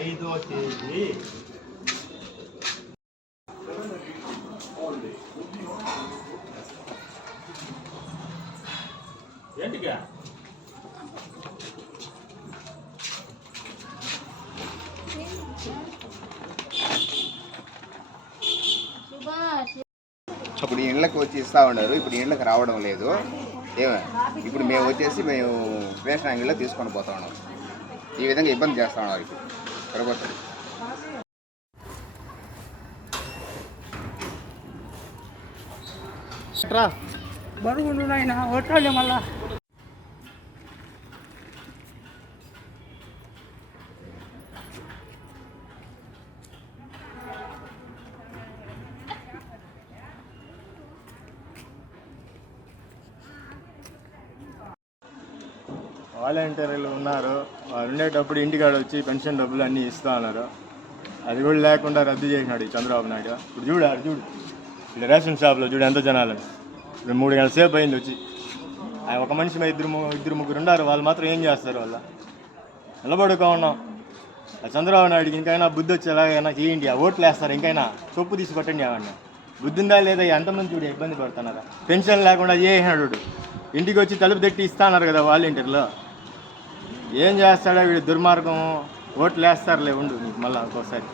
ఐదో తేదీ ఏంటిగా ఇప్పుడు ఇండ్లకు వచ్చి ఇస్తా ఉన్నారు. ఇప్పుడు ఇండ్లకు రావడం లేదు. ఏమే ఇప్పుడు మేము వచ్చేసి మేము రేషన్ అంగిల్లో తీసుకొని పోతా ఉన్నాం. ఈ విధంగా ఇబ్బంది చేస్తా ఉన్నాం వారికి ప్రభుత్వం. బరుగుండు నాయన ఒట్టాలి మళ్ళా వాలంటీర్లు ఉన్నారు. వాళ్ళు ఉండేటప్పుడు ఇంటికాడ వచ్చి పెన్షన్ డబ్బులు అన్నీ ఇస్తా ఉన్నారు అది కూడా లేకుండా రద్దు చేసినాడు ఈ చంద్రబాబు నాయుడు. ఇప్పుడు చూడు ఆడు చూడు. ఇక్కడ రేషన్ షాప్లో చూడు ఎంత జనాలు. ఇప్పుడు మూడు గంటల సేపు అయింది వచ్చి. ఆ ఒక మనిషి ఇద్దరు ఇద్దరు ముగ్గురు ఉన్నారు. వాళ్ళు మాత్రం ఏం చేస్తారు వాళ్ళ? నిలబడుకో ఉన్నాం. ఆ చంద్రబాబు నాయుడుకి ఇంకైనా బుద్ధి వచ్చేలాగైనా చేయండి. ఆ ఓట్లు వేస్తారు ఇంకైనా. చొప్పు తీసి పట్టండి అవన్నీ బుద్ధి ఉందా లేదా? ఎంతమంది చూడు ఇబ్బంది పడుతున్నారా? పెన్షన్ లేకుండా ఏ ఇంటికి వచ్చి తలుపు తట్టి ఇస్తాన్నారు కదా వాలంటీర్లో. ఏం చేస్తాడో వీడు దుర్మార్గం. ఓట్లు వేస్తారులే ఉండు నీకు మళ్ళీ ఇంకోసారి